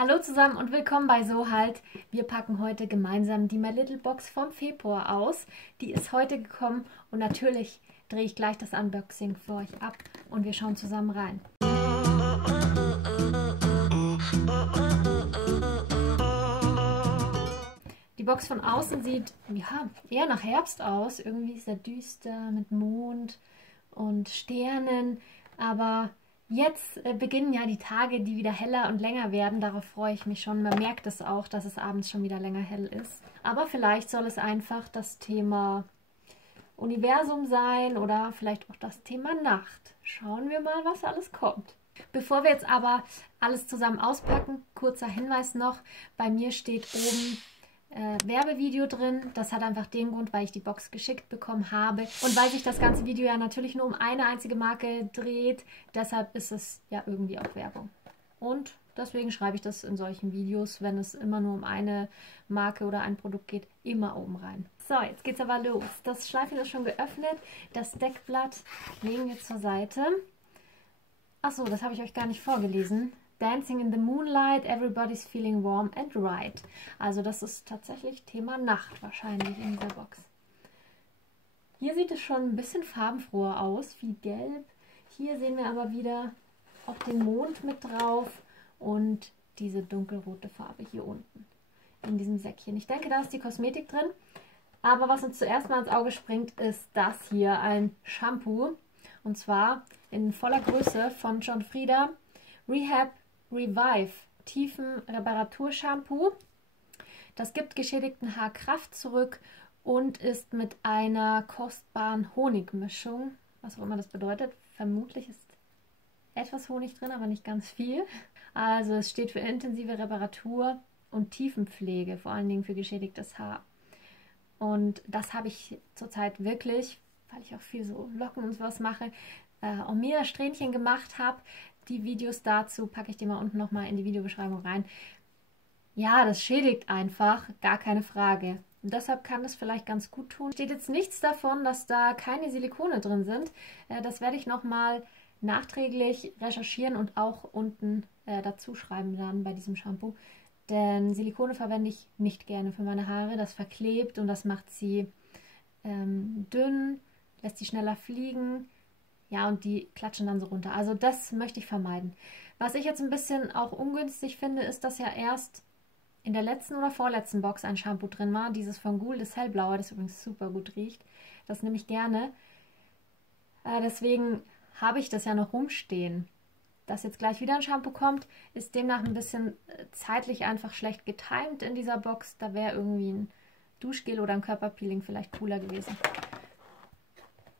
Hallo zusammen und willkommen bei So Halt. Wir packen heute gemeinsam die My Little Box vom Februar aus. Die ist heute gekommen und natürlich drehe ich gleich das Unboxing für euch ab und wir schauen zusammen rein. Die Box von außen sieht ja eher nach Herbst aus. Irgendwie sehr düster mit Mond und Sternen, aber jetzt beginnen ja die Tage, die wieder heller und länger werden. Darauf freue ich mich schon. Man merkt es auch, dass es abends schon wieder länger hell ist. Aber vielleicht soll es einfach das Thema Universum sein oder vielleicht auch das Thema Nacht. Schauen wir mal, was alles kommt. Bevor wir jetzt aber alles zusammen auspacken, kurzer Hinweis noch. Bei mir steht oben Werbevideo drin. Das hat einfach den Grund, weil ich die Box geschickt bekommen habe und weil sich das ganze Video ja natürlich nur um eine einzige Marke dreht. Deshalb ist es ja irgendwie auch Werbung. Und deswegen schreibe ich das in solchen Videos, wenn es immer nur um eine Marke oder ein Produkt geht, immer oben rein. So, jetzt geht's aber los. Das Schleifchen ist schon geöffnet. Das Deckblatt legen wir zur Seite. Achso, das habe ich euch gar nicht vorgelesen. Dancing in the Moonlight, Everybody's Feeling Warm and Right. Also das ist tatsächlich Thema Nacht wahrscheinlich in dieser Box. Hier sieht es schon ein bisschen farbenfroher aus, wie gelb. Hier sehen wir aber wieder auch den Mond mit drauf und diese dunkelrote Farbe hier unten in diesem Säckchen. Ich denke, da ist die Kosmetik drin. Aber was uns zuerst mal ins Auge springt, ist das hier, ein Shampoo. Und zwar in voller Größe von John Frieda. Rehab Revive Tiefenreparaturshampoo. Das gibt geschädigten Haar Kraft zurück und ist mit einer kostbaren Honigmischung, was auch immer das bedeutet. Vermutlich ist etwas Honig drin, aber nicht ganz viel. Also es steht für intensive Reparatur und Tiefenpflege, vor allen Dingen für geschädigtes Haar. Und das habe ich zurzeit wirklich, weil ich auch viel so Locken und sowas mache, und mir Strähnchen gemacht habe. Die Videos dazu packe ich dir mal unten nochmal in die Videobeschreibung rein. Ja, das schädigt einfach, gar keine Frage. Und deshalb kann das vielleicht ganz gut tun. Steht jetzt nichts davon, dass da keine Silikone drin sind. Das werde ich nochmal nachträglich recherchieren und auch unten dazu schreiben dann bei diesem Shampoo. Denn Silikone verwende ich nicht gerne für meine Haare. Das verklebt und das macht sie dünn, lässt sie schneller fliegen. Ja, und die klatschen dann so runter. Also das möchte ich vermeiden. Was ich jetzt ein bisschen auch ungünstig finde, ist, dass ja erst in der letzten oder vorletzten Box ein Shampoo drin war. Dieses von Ghoul, das hellblaue, das übrigens super gut riecht. Das nehme ich gerne. Deswegen habe ich das ja noch rumstehen. Dass jetzt gleich wieder ein Shampoo kommt, ist demnach ein bisschen zeitlich einfach schlecht getimt in dieser Box. Da wäre irgendwie ein Duschgel oder ein Körperpeeling vielleicht cooler gewesen.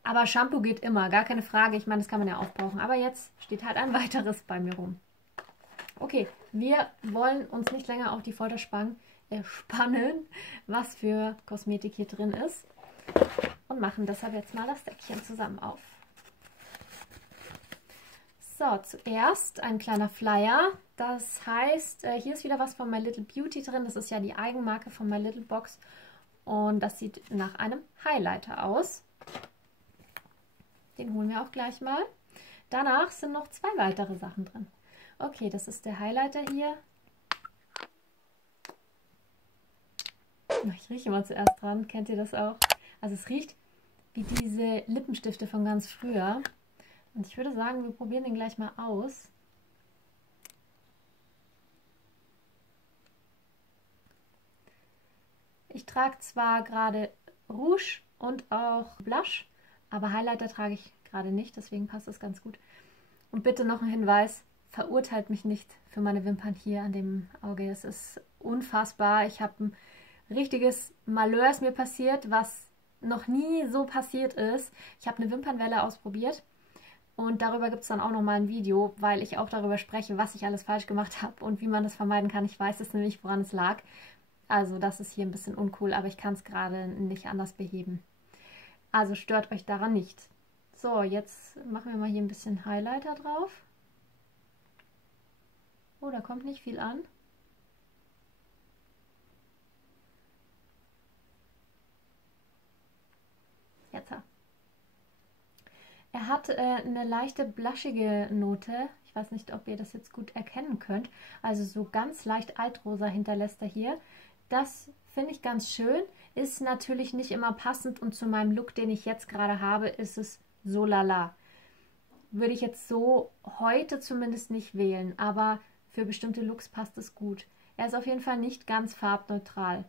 Aber Shampoo geht immer, gar keine Frage. Ich meine, das kann man ja aufbrauchen. Aber jetzt steht halt ein weiteres bei mir rum. Okay, wir wollen uns nicht länger auf die Folter spannen, was für Kosmetik hier drin ist. Und machen deshalb jetzt mal das Säckchen zusammen auf. So, zuerst ein kleiner Flyer. Das heißt, hier ist wieder was von My Little Beauty drin. Das ist ja die Eigenmarke von My Little Box. Und das sieht nach einem Highlighter aus. Den holen wir auch gleich mal. Danach sind noch zwei weitere Sachen drin. Okay, das ist der Highlighter hier. Ich rieche mal zuerst dran. Kennt ihr das auch? Also es riecht wie diese Lippenstifte von ganz früher. Und ich würde sagen, wir probieren den gleich mal aus. Ich trage zwar gerade Rouge und auch Blush, aber Highlighter trage ich gerade nicht, deswegen passt das ganz gut. Und bitte noch ein Hinweis, verurteilt mich nicht für meine Wimpern hier an dem Auge. Es ist unfassbar. Ich habe ein richtiges Malheur ist mir passiert, was noch nie so passiert ist. Ich habe eine Wimpernwelle ausprobiert und darüber gibt es dann auch nochmal ein Video, weil ich auch darüber spreche, was ich alles falsch gemacht habe und wie man das vermeiden kann. Ich weiß es nämlich, woran es lag. Also das ist hier ein bisschen uncool, aber ich kann es gerade nicht anders beheben. Also stört euch daran nicht. So, jetzt machen wir mal hier ein bisschen Highlighter drauf. Oh, da kommt nicht viel an. Jetzt. Er hat eine leichte blushige Note. Ich weiß nicht, ob ihr das jetzt gut erkennen könnt. Also so ganz leicht altrosa hinterlässt er hier. Das finde ich ganz schön. Ist natürlich nicht immer passend und zu meinem Look, den ich jetzt gerade habe, ist es so lala. Würde ich jetzt so heute zumindest nicht wählen, aber für bestimmte Looks passt es gut. Er ist auf jeden Fall nicht ganz farbneutral.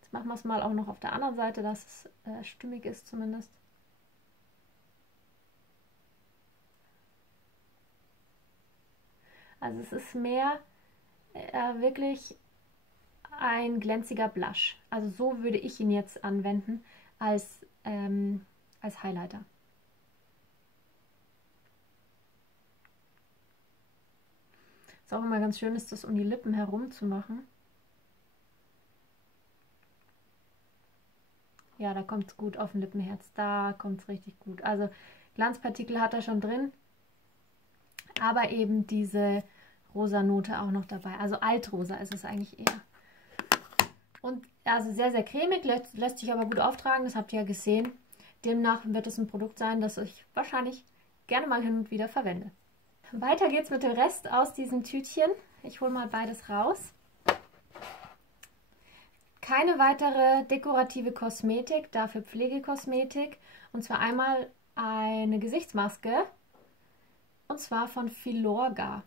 Jetzt machen wir es mal auch noch auf der anderen Seite, dass es stimmig ist zumindest. Also es ist mehr wirklich ein glänziger Blush. Also so würde ich ihn jetzt anwenden als Highlighter. Ist auch immer ganz schön, ist das um die Lippen herum zu machen. Ja, da kommt es gut auf den Lippenherz. Da kommt es richtig gut. Also Glanzpartikel hat er schon drin, aber eben diese rosa Note auch noch dabei. Also altrosa ist es eigentlich eher. Und also sehr, sehr cremig, lässt sich aber gut auftragen, das habt ihr ja gesehen. Demnach wird es ein Produkt sein, das ich wahrscheinlich gerne mal hin und wieder verwende. Weiter geht's mit dem Rest aus diesem Tütchen. Ich hole mal beides raus. Keine weitere dekorative Kosmetik, dafür Pflegekosmetik. Und zwar einmal eine Gesichtsmaske. Und zwar von Filorga.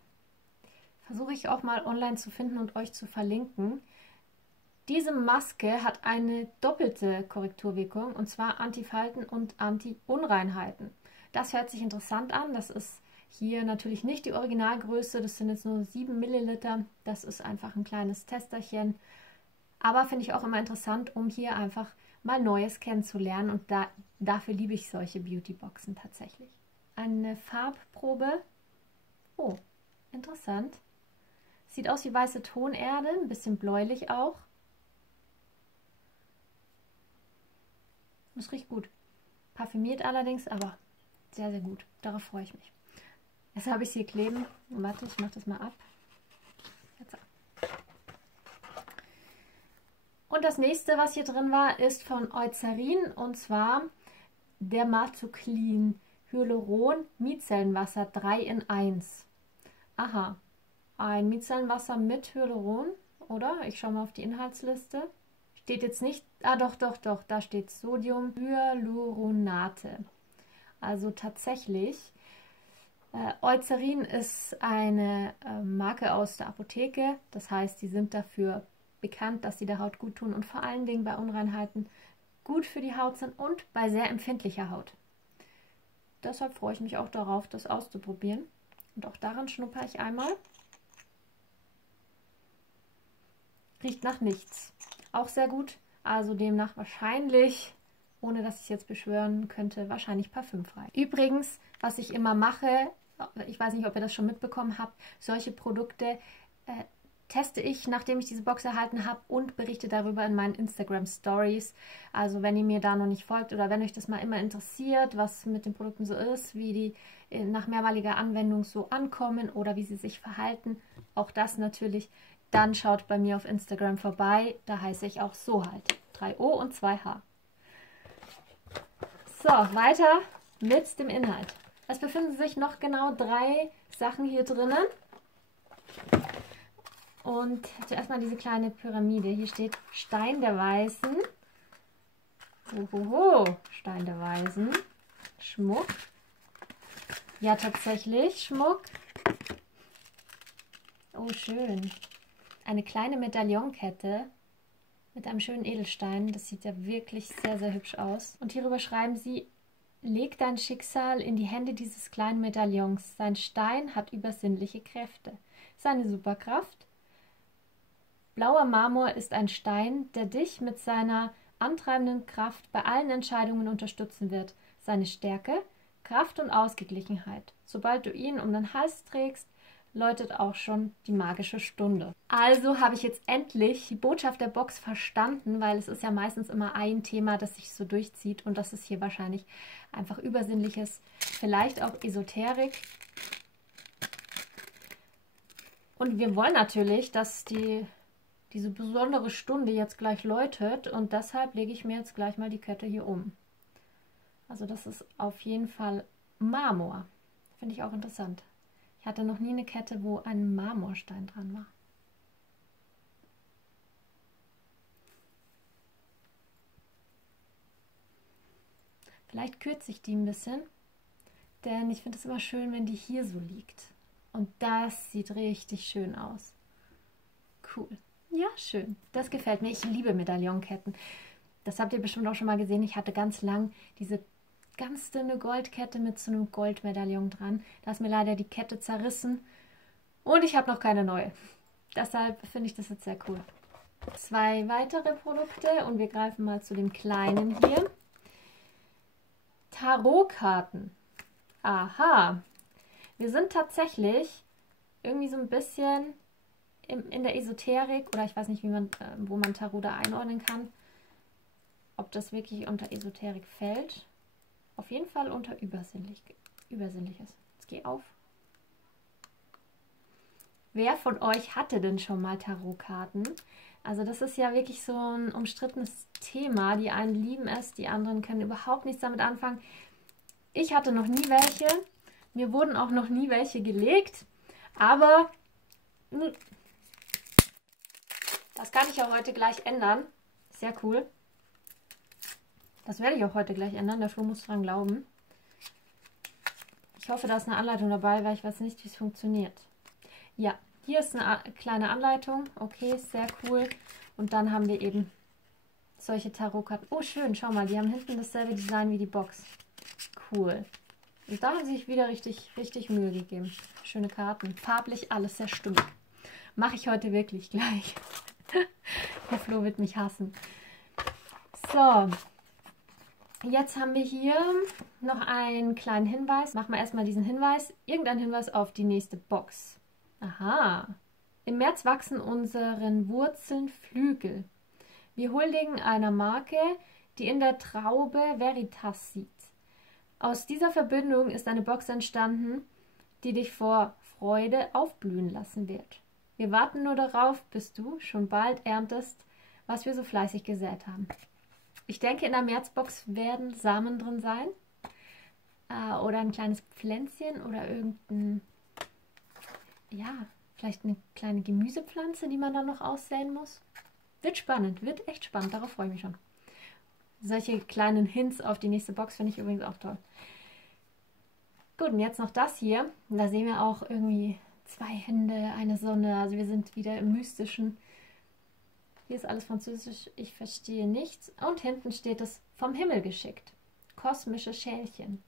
Versuche ich auch mal online zu finden und euch zu verlinken. Diese Maske hat eine doppelte Korrekturwirkung, und zwar Antifalten und Anti-Unreinheiten. Das hört sich interessant an. Das ist hier natürlich nicht die Originalgröße. Das sind jetzt nur 7 Milliliter. Das ist einfach ein kleines Testerchen. Aber finde ich auch immer interessant, um hier einfach mal Neues kennenzulernen. Und dafür liebe ich solche Beautyboxen tatsächlich. Eine Farbprobe. Oh, interessant. Sieht aus wie weiße Tonerde, ein bisschen bläulich auch. Das riecht gut. Parfümiert allerdings, aber sehr, sehr gut. Darauf freue ich mich. Jetzt habe ich es hier kleben. Warte, ich mache das mal ab. Jetzt ab. Und das nächste, was hier drin war, ist von Eucerin, und zwar Dermatoclean Hyaluron Micellenwasser 3 in 1. Aha, ein Micellenwasser mit Hyaluron, oder? Ich schaue mal auf die Inhaltsliste. Steht jetzt nicht, doch, da steht Sodium Hyaluronate. Also tatsächlich, Eucerin ist eine Marke aus der Apotheke. Das heißt, die sind dafür bekannt, dass sie der Haut gut tun und vor allen Dingen bei Unreinheiten gut für die Haut sind und bei sehr empfindlicher Haut. Deshalb freue ich mich auch darauf, das auszuprobieren. Und auch daran schnuppere ich einmal. Riecht nach nichts. Auch sehr gut. Also demnach wahrscheinlich, ohne dass ich es jetzt beschwören könnte, wahrscheinlich parfümfrei. Übrigens, was ich immer mache, ich weiß nicht, ob ihr das schon mitbekommen habt, solche Produkte teste ich, nachdem ich diese Box erhalten habe, und berichte darüber in meinen Instagram Stories. Also wenn ihr mir da noch nicht folgt oder wenn euch das mal immer interessiert, was mit den Produkten so ist, wie die nach mehrmaliger Anwendung so ankommen oder wie sie sich verhalten, auch das natürlich, dann schaut bei mir auf Instagram vorbei. Da heiße ich auch so halt. 3O und 2H. So, weiter mit dem Inhalt. Es befinden sich noch genau 3 Sachen hier drinnen. Und zuerst mal diese kleine Pyramide. Hier steht Stein der Weisen. Ohoho, Stein der Weisen. Schmuck. Ja, tatsächlich Schmuck. Oh, schön. Eine kleine Medaillonkette mit einem schönen Edelstein. Das sieht ja wirklich sehr, sehr hübsch aus. Und hierüber schreiben sie: Leg dein Schicksal in die Hände dieses kleinen Medaillons. Sein Stein hat übersinnliche Kräfte. Seine Superkraft: Blauer Marmor ist ein Stein, der dich mit seiner antreibenden Kraft bei allen Entscheidungen unterstützen wird. Seine Stärke: Kraft und Ausgeglichenheit. Sobald du ihn um den Hals trägst, läutet auch schon die magische Stunde. Also habe ich jetzt endlich die Botschaft der Box verstanden, weil es ist ja meistens immer ein Thema, das sich so durchzieht, und das ist hier wahrscheinlich einfach Übersinnliches, vielleicht auch Esoterik. Und wir wollen natürlich, dass diese besondere Stunde jetzt gleich läutet, und deshalb lege ich mir jetzt gleich mal die Kette hier um. Also das ist auf jeden Fall Marmor. Finde ich auch interessant. Ich hatte noch nie eine Kette, wo ein Marmorstein dran war. Vielleicht kürze ich die ein bisschen, denn ich finde es immer schön, wenn die hier so liegt. Und das sieht richtig schön aus. Cool. Ja, schön. Das gefällt mir. Ich liebe Medaillonketten. Das habt ihr bestimmt auch schon mal gesehen. Ich hatte ganz lang diese ganz dünne Goldkette mit so einem Goldmedaillon dran. Da ist mir leider die Kette zerrissen und ich habe noch keine neue. Deshalb finde ich das jetzt sehr cool. 2 weitere Produkte und wir greifen mal zu dem kleinen hier. Tarotkarten. Aha. Wir sind tatsächlich irgendwie so ein bisschen in der Esoterik, oder ich weiß nicht, wo man Tarot da einordnen kann. Ob das wirklich unter Esoterik fällt. Auf jeden Fall unter Übersinnliches. Jetzt geh auf. Wer von euch hatte denn schon mal Tarotkarten? Also das ist ja wirklich so ein umstrittenes Thema. Die einen lieben es, die anderen können überhaupt nichts damit anfangen. Ich hatte noch nie welche. Mir wurden auch noch nie welche gelegt. Aber das kann ich ja heute gleich ändern. Sehr cool. Das werde ich auch heute gleich ändern. Der Flo muss dran glauben. Ich hoffe, da ist eine Anleitung dabei, weil ich weiß nicht, wie es funktioniert. Ja, hier ist eine kleine Anleitung. Okay, sehr cool. Und dann haben wir eben solche Tarotkarten. Oh, schön. Schau mal, die haben hinten dasselbe Design wie die Box. Cool. Und da haben sie sich wieder richtig Mühe gegeben. Schöne Karten. Farblich alles sehr stimmig. Mache ich heute wirklich gleich. Der Flo wird mich hassen. So. Jetzt haben wir hier noch einen kleinen Hinweis. Machen wir erstmal diesen Hinweis. Irgendein Hinweis auf die nächste Box. Aha. Im März wachsen unseren Wurzeln Flügel. Wir huldigen einer Marke, die in der Traube Veritas sieht. Aus dieser Verbindung ist eine Box entstanden, die dich vor Freude aufblühen lassen wird. Wir warten nur darauf, bis du schon bald erntest, was wir so fleißig gesät haben. Ich denke, in der Märzbox werden Samen drin sein. Oder ein kleines Pflänzchen oder irgendein, ja, vielleicht eine kleine Gemüsepflanze, die man dann noch aussäen muss. Wird spannend, wird echt spannend, darauf freue ich mich schon. Solche kleinen Hints auf die nächste Box finde ich übrigens auch toll. Gut, und jetzt noch das hier. Da sehen wir auch irgendwie 2 Hände, eine Sonne. Also wir sind wieder im Mystischen. Hier ist alles Französisch, ich verstehe nichts. Und hinten steht es: vom Himmel geschickt. Kosmische Schälchen.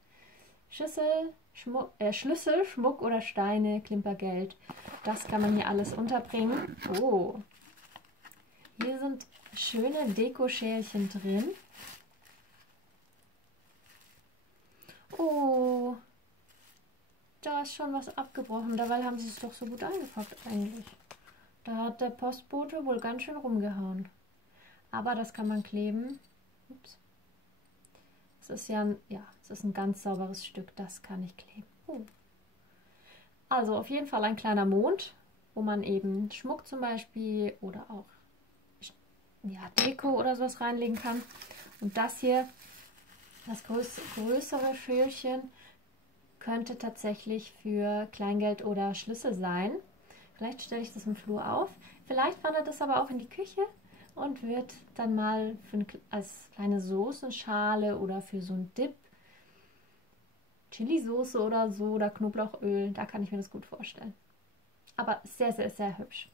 Schlüssel, Schmuck oder Steine, Klimpergeld. Das kann man hier alles unterbringen. Oh, hier sind schöne Dekoschälchen drin. Oh, da ist schon was abgebrochen. Dabei haben sie es doch so gut eingepackt eigentlich. Da hat der Postbote wohl ganz schön rumgehauen. Aber das kann man kleben. Ups. Es ist ja es ist ein ganz sauberes Stück. Das kann ich kleben. Oh. Also auf jeden Fall ein kleiner Mond, wo man eben Schmuck zum Beispiel oder auch Deko oder sowas reinlegen kann. Und das hier, das größere Schälchen, könnte tatsächlich für Kleingeld oder Schlüssel sein. Vielleicht stelle ich das im Flur auf. Vielleicht wandert das aber auch in die Küche und wird dann mal als kleine Soßenschale oder für so einen Dip, Chili-Soße oder so oder Knoblauchöl. Da kann ich mir das gut vorstellen. Aber sehr hübsch.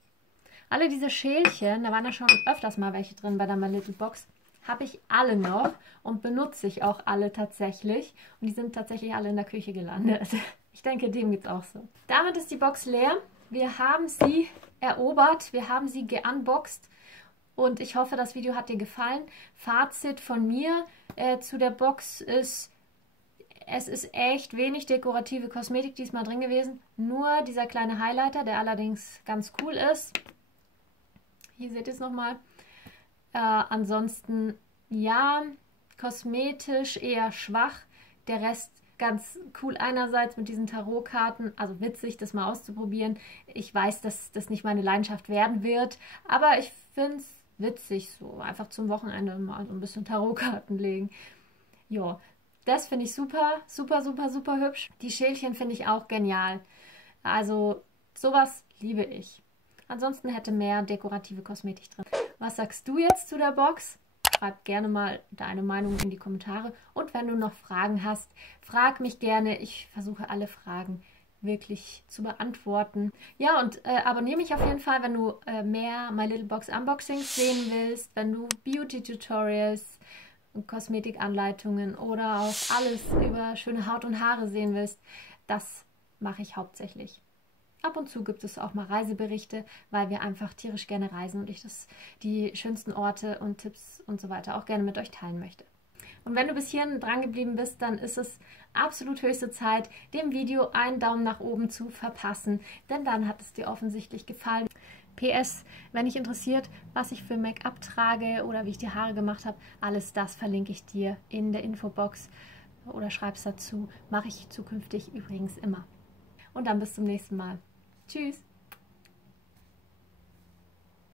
Alle diese Schälchen, da waren ja schon öfters mal welche drin bei der My Little Box, habe ich alle noch und benutze ich auch alle tatsächlich. Und die sind tatsächlich alle in der Küche gelandet. Ich denke, dem geht es auch so. Damit ist die Box leer. Wir haben sie erobert, wir haben sie geunboxed und ich hoffe, das Video hat dir gefallen. Fazit von mir zu der Box ist: Es ist echt wenig dekorative Kosmetik diesmal drin gewesen. Nur dieser kleine Highlighter, der allerdings ganz cool ist. Hier seht ihr es nochmal. Ansonsten, ja, kosmetisch eher schwach. Der Rest ganz cool einerseits mit diesen Tarotkarten. Also witzig, das mal auszuprobieren. Ich weiß, dass das nicht meine Leidenschaft werden wird. Aber ich finde es witzig, so einfach zum Wochenende mal so ein bisschen Tarotkarten legen. Ja, Das finde ich super, super, super, super hübsch. Die Schälchen finde ich auch genial. Also sowas liebe ich. Ansonsten hätte mehr dekorative Kosmetik drin. Was sagst du jetzt zu der Box? Schreib gerne mal deine Meinung in die Kommentare. Und wenn du noch Fragen hast, frag mich gerne. Ich versuche alle Fragen wirklich zu beantworten. Ja, und abonniere mich auf jeden Fall, wenn du mehr My Little Box Unboxings sehen willst, wenn du Beauty-Tutorials, Kosmetikanleitungen oder auch alles über schöne Haut und Haare sehen willst. Das mache ich hauptsächlich. Ab und zu gibt es auch mal Reiseberichte, weil wir einfach tierisch gerne reisen und ich die schönsten Orte und Tipps und so weiter auch gerne mit euch teilen möchte. Und wenn du bis hierhin dran geblieben bist, dann ist es absolut höchste Zeit, dem Video einen Daumen nach oben zu verpassen, denn dann hat es dir offensichtlich gefallen. PS, wenn dich interessiert, was ich für Make-up trage oder wie ich die Haare gemacht habe, alles das verlinke ich dir in der Infobox oder schreib's dazu. Mache ich zukünftig übrigens immer. Und dann bis zum nächsten Mal. Tschüss!